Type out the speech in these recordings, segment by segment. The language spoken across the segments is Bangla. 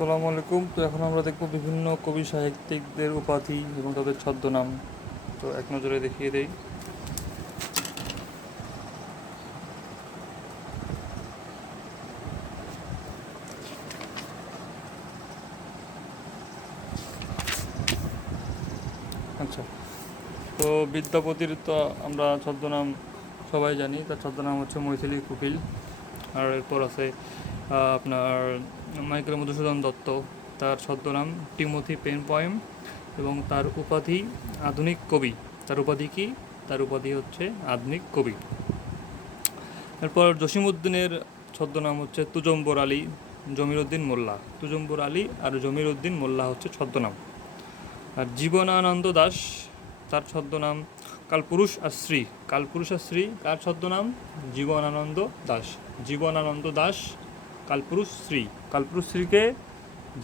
আসসালামু আলাইকুম। তো এখন আমরা দেখব বিভিন্ন কবি সাহিত্যিকদের উপাধি এবং তাদের ছদ্মনাম। তো এক নজরে দেখিয়ে দেই। আচ্ছা। তো বিদ্যাপতির তো আমরা ছদ্মনাম সবাই জানি। তার ছদ্মনাম হচ্ছে মৈথিলি কুকিল। আর এরপর আছে আপনার মাইকেল মধুসূদন দত্ত। তার ছদ্মনাম টিমোথি পেন পয়েম এবং তার উপাধি আধুনিক কবি। তার উপাধি কি? তার উপাধি হচ্ছে আধুনিক কবি। এরপর জসিমউদ্দিনের ছদ্মনাম হচ্ছে তুজম্বর আলী জমিরুদ্দিন মোল্লা। তুজম্বর আলী আর জমিরুদ্দিন মোল্লা হচ্ছে ছদ্মনাম। আর জীবনানন্দ দাস, তার ছদ্মনাম কালপুরুষ আর শ্রী কালপুরুষ আর শ্রী কার ছদ্মনাম? জীবনানন্দ দাস। জীবনানন্দ দাস কালপুরুষ শ্রী, কালপুরুষ শ্রীকে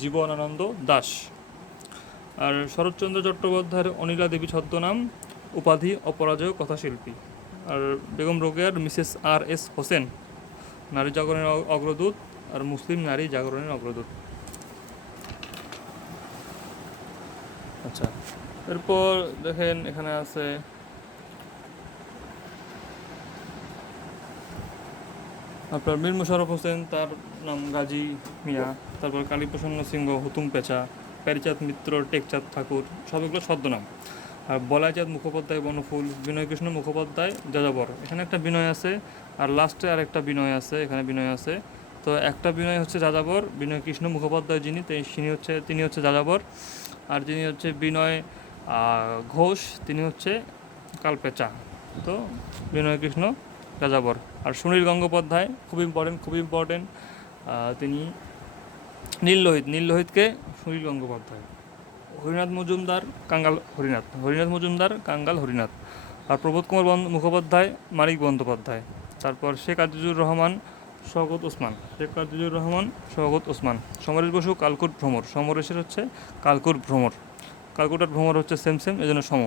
জীবনানন্দ দাস। আর শরৎচন্দ্র চট্টোপাধ্যায়ের অনিলা দেবী ছদ্মনাম উপাধি অপরাজয় কথাশিল্পী। আর বেগম রোকেয়ার মিসেস আর এস হোসেন, নারী জাগরণের অগ্রদূত আর মুসলিম নারী জাগরণের অগ্রদূত। আচ্ছা এরপর দেখেন এখানে আছে আপনার মীর মোশাররফ হোসেন, তার নাম গাজী মিয়া, তারপর কালীপ্রসন্ন সিংহ, হুতুম পেঁচা, প্যারিচাঁদ মিত্র, টেকচাঁদ ঠাকুর, সব এগুলো ছদ্মনাম। আর বলাইচাঁদ মুখোপাধ্যায়, বনফুল, বিনয়কৃষ্ণ মুখোপাধ্যায়, যাযাবর। এখানে একটা বিনয় আছে, আর লাস্টে আর একটা বিনয় আছে, এখানে বিনয় আছে। তো একটা বিনয় হচ্ছে যাযাবর বিনয় কৃষ্ণ মুখোপাধ্যায় যিনি তিনি হচ্ছে তিনি হচ্ছে যাযাবর। আর যিনি হচ্ছে বিনয় ঘোষ, তিনি হচ্ছে কালপেচা। তো বিনয় কৃষ্ণ যাযাবর আর সুনীল গঙ্গোপাধ্যায়, খুব ইম্পর্টেন্ট খুব ইম্পর্টেন্ট তিনি নীল লোহিত, নীল লোহিতকে সুনীল গঙ্গোপাধ্যায়। হরিনাথ মজুমদার, কাঙ্গাল হরিনাথ হরিনাথ মজুমদার, কাঙ্গাল হরিনাথ। আর প্রবোধ কুমার মুখোপাধ্যায়, মানিক বন্দ্যোপাধ্যায়। তারপর শেখ আজিজুর রহমান, শওকত ওসমান। শেখ আজিজুর রহমান, শওকত ওসমান। সমরেশ বসু, কালকুট ভ্রমর। সমরেশের হচ্ছে কালকুট ভ্রমর। কালকুট আর ভ্রমর হচ্ছে সেম সেম এজন্য সম।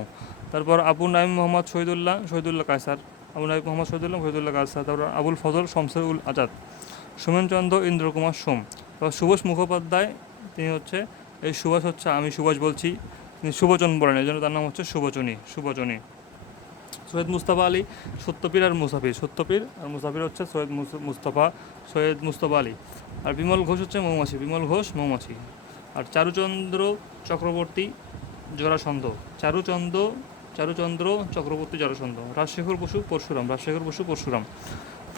তারপর আবু নাইম মোহাম্মদ শহীদুল্লাহ শহীদুল্লাহ কায়সার। আবু নাইম মোহাম্মদ শহীদুল্লাহ শহীদুল্লাহ কায়সার তারপর আবুল ফজল শমসের উল আজাদ, সোমেনচন্দ্র, ইন্দ্রকুমার সোম। তারপর সুভাষ মুখোপাধ্যায়, তিনি হচ্ছে, এই সুভাষ হচ্ছে আমি সুভাষ বলছি, তিনি সুবচন বলেন, এই জন্য তার নাম হচ্ছে সুবচনী সুবচনী সৈয়দ মুস্তাফা আলী, সত্যপীর আর মুসাফির, সত্যপীর আর মুসাফির হচ্ছে সৈয়দ মুস্তফা, সৈয়দ মুস্তাফা আলী। আর বিমল ঘোষ হচ্ছে মৌমাছি, বিমল ঘোষ মৌমাছি। আর চারুচন্দ্র চক্রবর্তী জরাসন্ধ, চারুচন্দ্র চারুচন্দ্র চক্রবর্তী চারুচন্দ্র, রাজশেখর বসু পরশুরাম, রাজশেখর বসু পরশুরাম,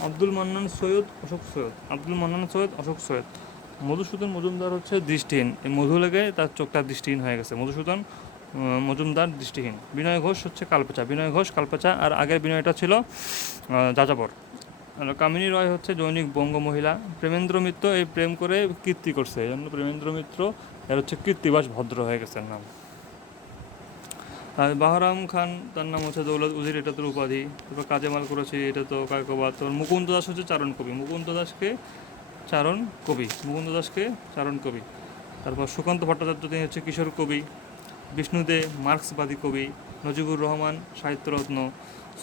আব্দুল মান্নান সৈয়দ অশোক সৈয়দ, আব্দুল মান্নান সৈয়দ অশোক সৈয়দ। মধুসূদন মজুমদার হচ্ছে দৃষ্টিহীন। এই মধু লেগে তার চোখটা দৃষ্টিহীন হয়ে গেছে। মধুসূদন মজুমদার দৃষ্টিহীন। বিনয় ঘোষ হচ্ছে কালপেচা। বিনয় ঘোষ, কালপেচা আর আগের বিনয়টা ছিল যাযাবর। কামিনী রয় হচ্ছে জৈনিক বঙ্গ মহিলা। প্রেমেন্দ্র মিত্র এই প্রেম করে কীর্তি করছে। এই জন্য প্রেমেন্দ্র মিত্র, এর হচ্ছে কীর্তিবাস ভদ্র হয়ে গেছে নাম। আর বাহরাম খান, তার নাম হচ্ছে দৌলত উজির, এটা তোর উপাধি। তারপর কাজেমাল করেছি, এটা তো কায়কবাদ তারপর মুকুন্দ দাস হচ্ছে চারণ কবি। মুকুন্দ দাসকে চারণ কবি। মুকুন্দ দাসকে চারণ কবি। তারপর সুকান্ত ভট্টাচার্য, তিনি হচ্ছে কিশোর কবি। বিষ্ণুদে মার্ক্সবাদী কবি। নজিবুর রহমান, সাহিত্যরত্ন।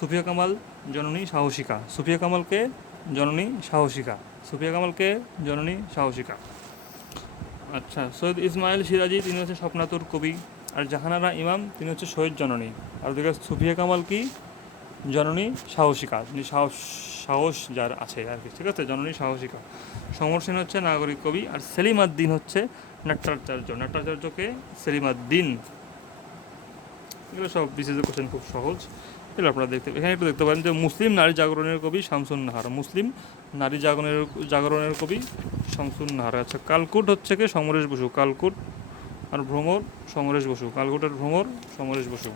সুফিয়া কামাল, জননী সাহসিকা। সুফিয়া কামালকে জননী সাহসিকা। সুফিয়া কামালকে জননী সাহসিকা। আচ্ছা সৈয়দ ইসমাইল সিরাজি, তিনি হচ্ছে স্বপ্নাতুর কবি। আর জাহানারা ইমাম, তিনি হচ্ছে শহীদ জননী। আর ওদিকে সুফিয়া কামাল কি? জননী সাহসিকা। তিনি সাহস সাহস যার আছে আর কি, ঠিক আছে? জননী সাহসিকা। সমর সেন হচ্ছে নাগরিক কবি আর সেলিম দিন হচ্ছে নাট্যাচার্য। নাট্যাচার্যকে সেলিম দিন এগুলো সব বিশেষ কোশ্চেন খুব সহজ। এগুলো আপনারা দেখতে, এখানে একটু দেখতে পারেন যে মুসলিম নারী জাগরণের কবি শামসুন নাহার। মুসলিম নারী জাগরণের জাগরণের কবি শামসুন নাহার। আচ্ছা কালকুট হচ্ছে কি? সমরেশ বসু। কালকুট আর ভ্রমর সমরেশ বসু কালকোটার ভ্রমর সমরেশ বসু।